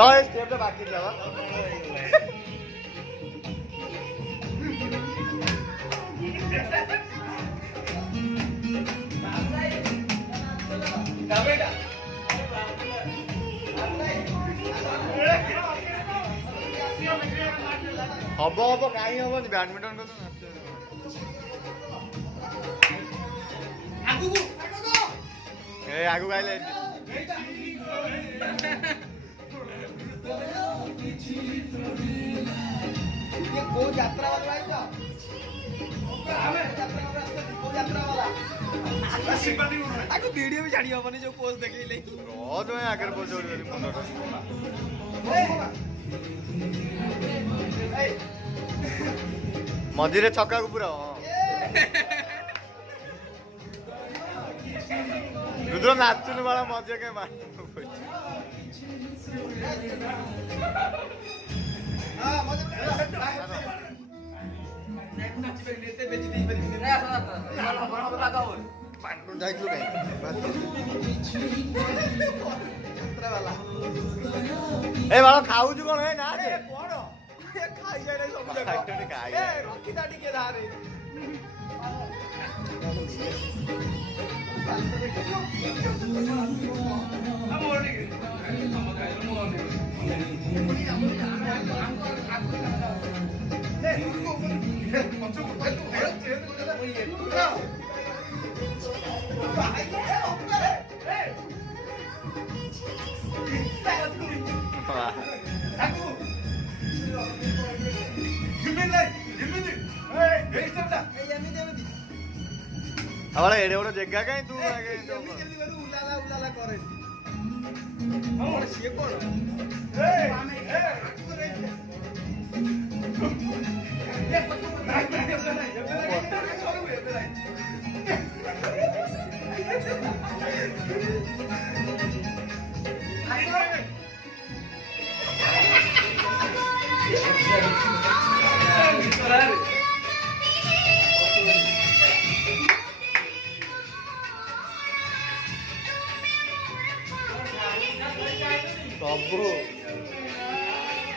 step बाकी जावा हम हम कहीं हम बैडमिंटन को आगू गाइले वीडियो भी छाड़ी हबनी जो पोज देखैले रो तो आगे पोज मझिरे छक्का को पूरा रुद्र नाचुनु वाला मजे के मार ए वाला खाऊ छु कोन है ना रे कोन खाई जाय सब जगह खाई ए रखी दाडी के धारे हमारा एड़े बड़ा जगह कहीं तू आगे उलाला उलाला करे और से कोन सब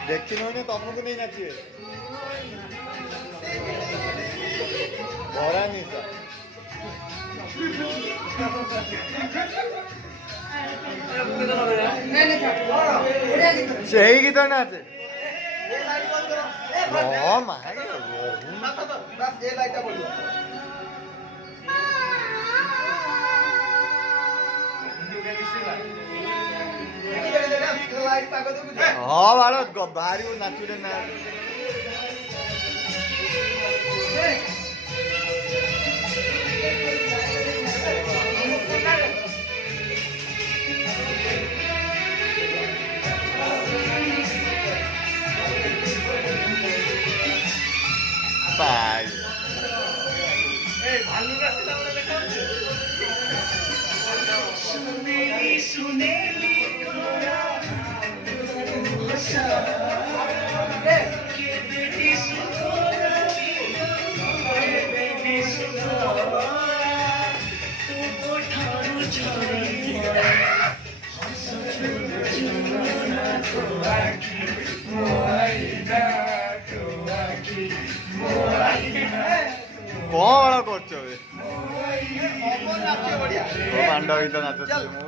देखी नो तुमको नहीं नाचिए भरा निशा सही गीत नाचे हाँ बाड़ा भारी नाचुरे ना बाय कौन करछ मांडा गीत नाच